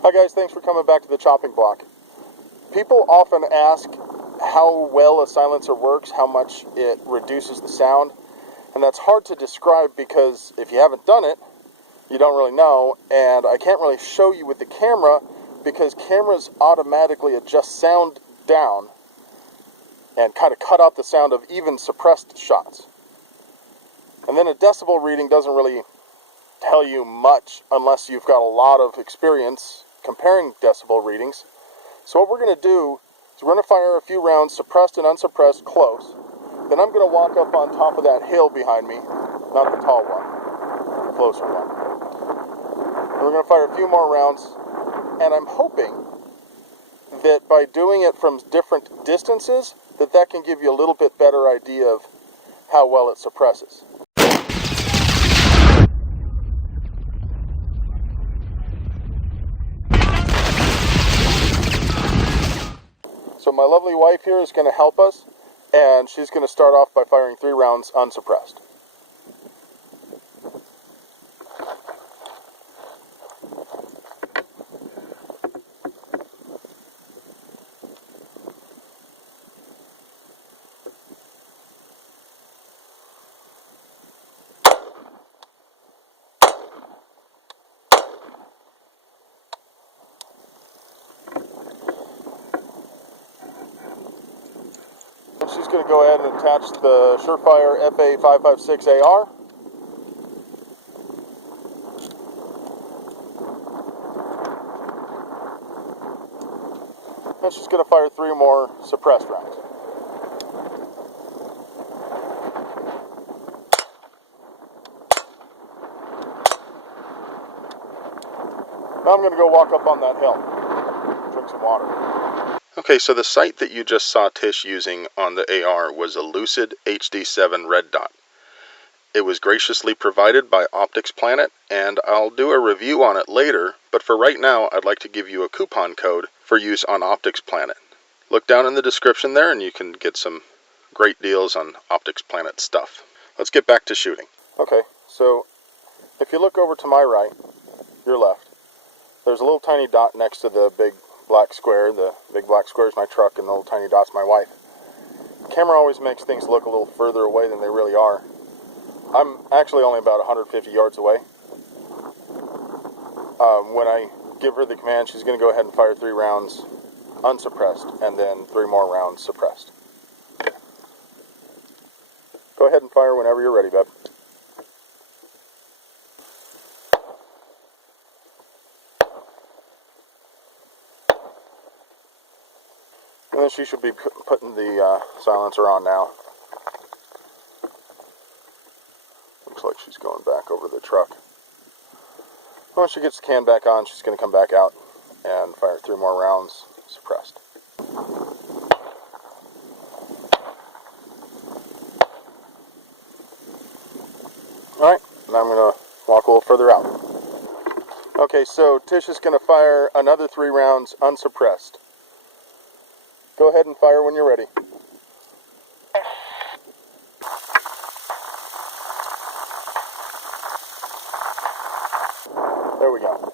Hi guys, thanks for coming back to the chopping block. People often ask how well a silencer works, how much it reduces the sound, and that's hard to describe because if you haven't done it, you don't really know, and I can't really show you with the camera because cameras automatically adjust sound down and kind of cut out the sound of even suppressed shots. And then a decibel reading doesn't really tell you much unless you've got a lot of experience comparing decibel readings. So what we're going to do is we're going to fire a few rounds, suppressed and unsuppressed, close. Then I'm going to walk up on top of that hill behind me, not the tall one, the closer one. And we're going to fire a few more rounds, and I'm hoping that by doing it from different distances, that can give you a little bit better idea of how well it suppresses. So my lovely wife here is going to help us, and she's going to start off by firing 3 rounds unsuppressed. She's going to go ahead and attach the Surefire FA556 AR. And she's going to fire 3 more suppressed rounds. Now I'm going to go walk up on that hill, drink some water. Okay, so the sight that you just saw Tish using on the AR was a Lucid HD7 red dot. It was graciously provided by OpticsPlanet, and I'll do a review on it later, but for right now I'd like to give you a coupon code for use on OpticsPlanet. Look down in the description there and you can get some great deals on OpticsPlanet stuff. Let's get back to shooting. Okay, so if you look over to my right, your left, there's a little tiny dot next to the big black square. The big black square is my truck and the little tiny dot's my wife. The camera always makes things look a little further away than they really are. I'm actually only about 150 yards away. When I give her the command, she's going to go ahead and fire 3 rounds unsuppressed and then 3 more rounds suppressed. Go ahead and fire whenever you're ready, bub. And then she should be putting the silencer on now. Looks like she's going back over the truck. Once she gets the can back on, she's going to come back out and fire 3 more rounds suppressed. Alright, now I'm going to walk a little further out. Okay, so Tish is going to fire another 3 rounds unsuppressed. Go ahead and fire when you're ready. There we go.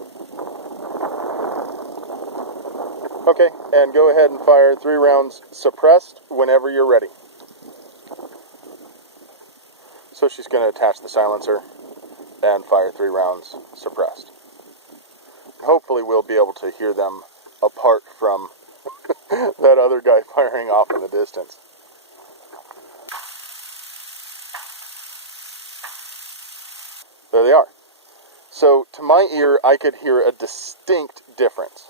Okay, and go ahead and fire 3 rounds suppressed whenever you're ready. So she's going to attach the silencer and fire 3 rounds suppressed. Hopefully we'll be able to hear them apart from that other guy firing off in the distance. There they are. So to my ear, I could hear a distinct difference.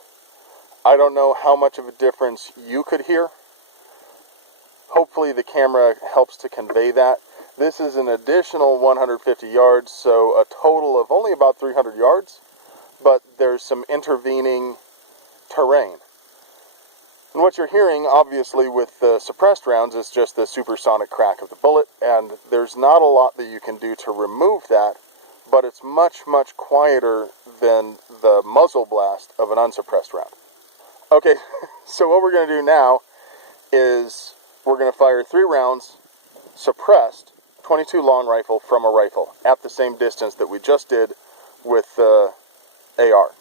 I don't know how much of a difference you could hear. Hopefully the camera helps to convey that. This is an additional 150 yards, so a total of only about 300 yards, but there's some intervening terrain. And what you're hearing, obviously, with the suppressed rounds is just the supersonic crack of the bullet, and there's not a lot that you can do to remove that, but it's much, much quieter than the muzzle blast of an unsuppressed round. Okay, so what we're going to do now is we're going to fire 3 rounds suppressed, 22 long rifle from a rifle at the same distance that we just did with the AR.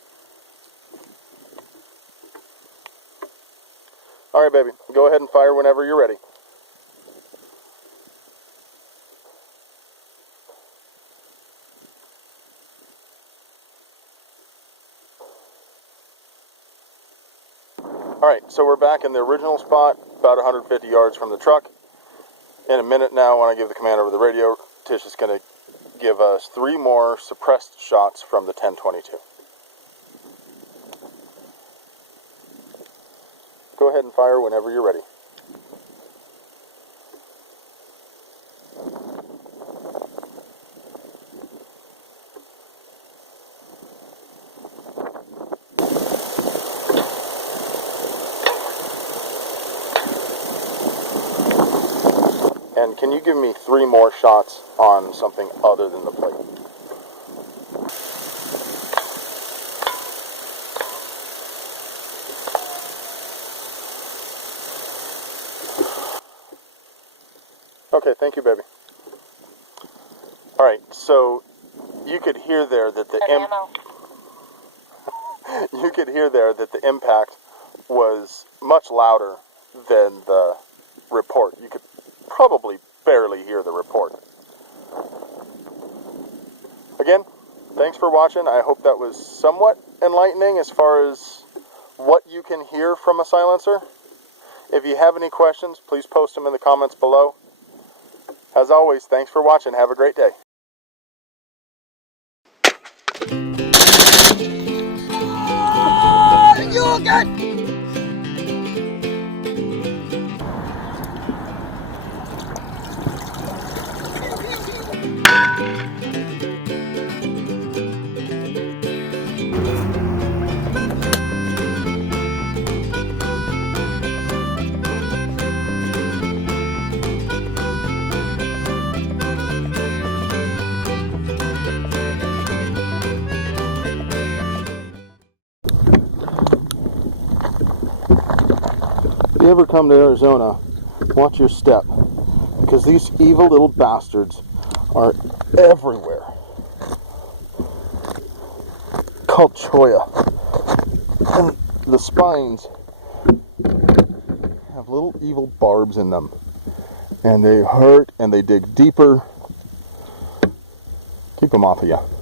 All right, baby. Go ahead and fire whenever you're ready. All right, so we're back in the original spot, about 150 yards from the truck. In a minute now, when I give the command over the radio, Tish is going to give us 3 more suppressed shots from the 10-22. Go ahead and fire whenever you're ready. And can you give me 3 more shots on something other than the plate? Okay, thank you, baby. All right, so you could hear there that the you could hear there that the impact was much louder than the report. You could probably barely hear the report. Again, thanks for watching. I hope that was somewhat enlightening as far as what you can hear from a silencer. If you have any questions, please post them in the comments below. As always, thanks for watching. Have a great day. You got If you ever come to Arizona, watch your step, because these evil little bastards are everywhere. Called cholla. And the spines have little evil barbs in them, and they hurt and they dig deeper. Keep them off of you.